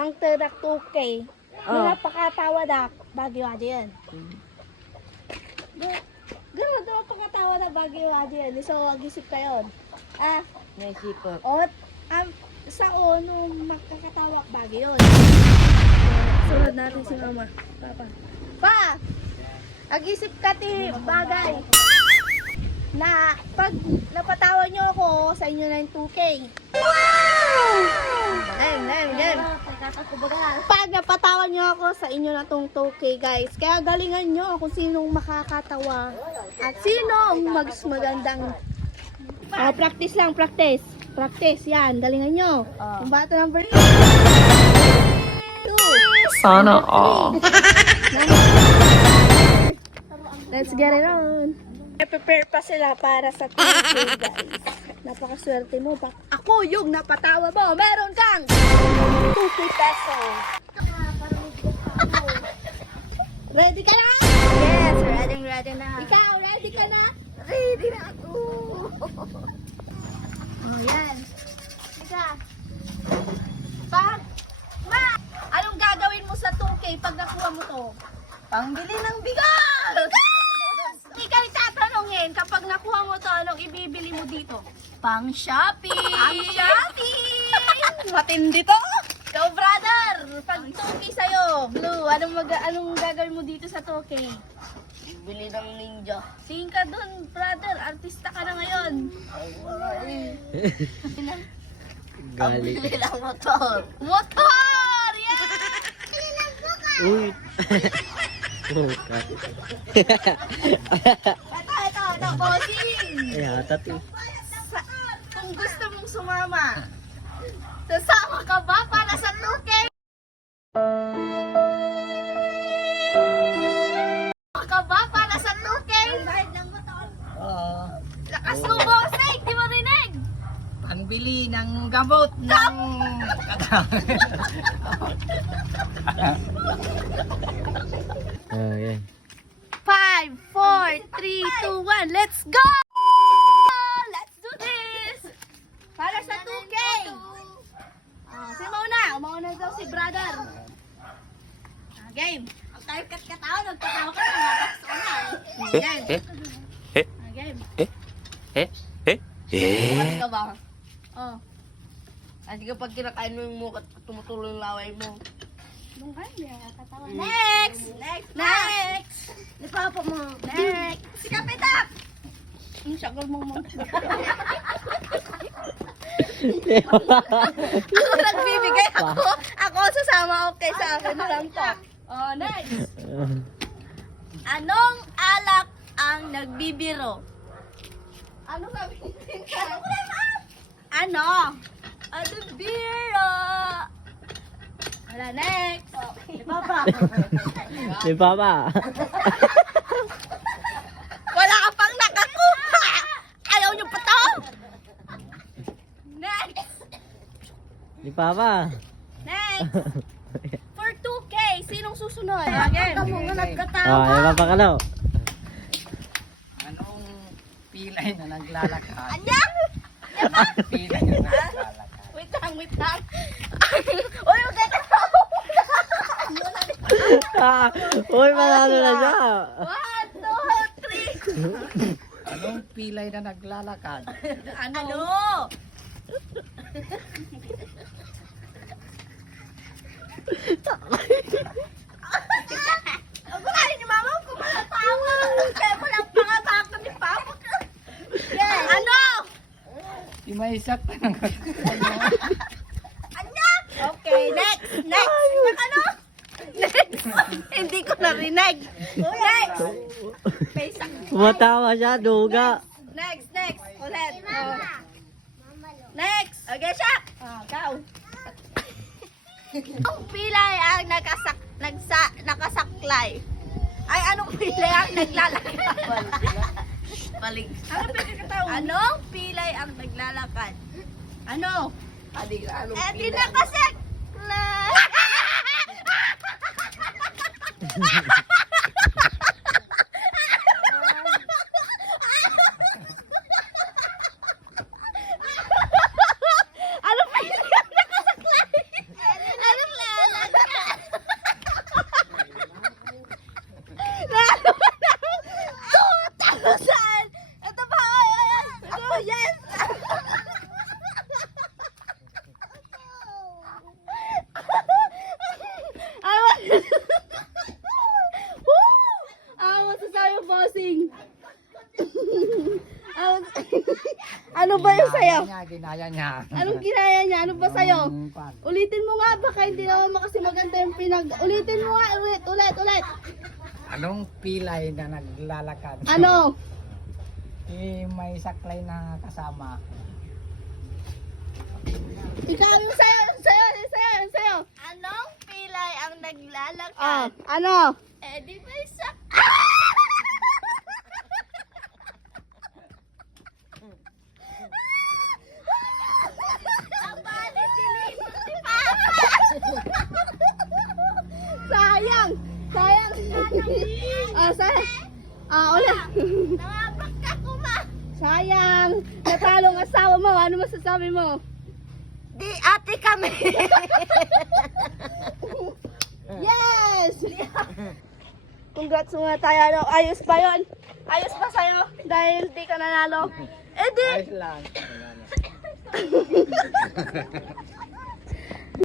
Mangterak 2K. Mga pakatawa na, bagyo aja yan. Gano'n daw pakatawa na, bagyo aja yan. So, agisip kayo. Naisipan. O, sa ono, makakatawak bagyo yun. Sunod natin si mama. Papa. Pa! Agisip ka ti bagay. Na pag napatawa nyo ako, sa inyo na yung 2K. Wow! Game. Pag napatawa nyo ako, sa inyo na tong 2K, guys. Kaya galingan nyo kung sinong makakatawa. At sinong magandang... Oh, practice lang, practice. Practice, yan. Galingan nyo. Yung bata number 2. Sana all. Let's get it on. Prepare pa sila para sa 2K, guys. Napakaswerte mo. Ako yung napatawa mo. Meron kang 2K pesos. Ready ka na? Yes, ready na. Ikaw, ready ka na? Ready na ako. Oh, yan. Isa. Anong gagawin mo sa 2K pag nakuha mo to? Pangbili ng bigas! Ikaw tatanungin, kapag nakuha mo to, anong ibibili mo dito? Pang shopping! Ang shopping! Matindi to! So, brother, pag 2K sa'yo, Blue, anong gagawin mo dito sa 2K? Bili ng ninja. Tingin ka dun, brother, artista ka na ngayon. Gali. Bili ng motor. Motor! Yeah! Uy. Buka. Ito, bossing! Ay, hatat eh. Kung gusto mong sumama, sasama ka ba para sa 2K? Ka ba para sa 2K? Lakas mo, bossing! Di mo rinig? Pangbili ng gamot ng... Ayan. 5, 4, 3, 2, 1, let's go! Let's do this! Para sa 2K! Si Mauna, umauna daw si brother. Game. Ang tayo kat-katawa, nagkatawa ka na. Game. Game. Ano ka ba? Oh. Hindi ka pag kinakain mo yung mukha at tumutuloy yung laway mo. Nung kaya, katawa. Next! Next! Ni Papa mo. Next! Si Kapitak! Ang sagal mo mo. Ako nagbibigay ako. Ako sasama okay sa akin lang to. Oh, next. Anong alak ang nagbibiro? Ano sabihin ka? Ano? Ano biro? Wala, next. Okay, Papa. Si Papa. Wala ka pang nakakuha! Ayaw niyo pa to? Next! Si Papa. Next! For 2K, sinong susunod? Again. Ikaw muna nagkatawa. Oh, ay papakalaw. Anong pilay na naglalakad? Anya? Pilay na naglalakad. Wait lang. Uy, magkakatawa. Uy, manalo na siya. 1, 2, 3. Anong pilay na naglalakad? Ano? Ang kumain ni Mama, kumalatawa. Kaya ko lang pangatak ni Papa. Yes. Ano? Di may sakta ng Anya? Okay, next. Ano? Next. Hindi ko narinig. Next. Matawa siya, duga. Next. Ulit. Oh. Next. Okay, siya. Oh, ikaw. Anong pilay ang nakasaklay? Ay, anong pilay ang naglalakad? Balik. Anong pilay ang naglalakad? Ano? Anong Eh, di pilay? nakasaklay. Ano pilay ang nakasaklay? Ano pilay? niya, ginaya niya. Anong ginaya niya? Ano ba sa'yo? Pan. Ulitin mo nga, baka hindi naman kasi maganda yung Ulitin mo nga, ulit. Anong pilay na naglalakad? Ano? May saklay na kasama. Ikaw yung sayo. Anong pilay ang naglalakad? Ah, ano? Eh, di ba isa? Ang bali, diligo si Papa! Sayang! Sayang! Ulit. Nawabak ka kuma! Sayang! Natalo ang asawa mo. Ano masasabi mo? Di ate kami! Yes! Congrats muna tayo. Ano? Ayos ba yun? Ayos ba sa'yo? Dahil di ka nanalo? Eh di! Ayos lang.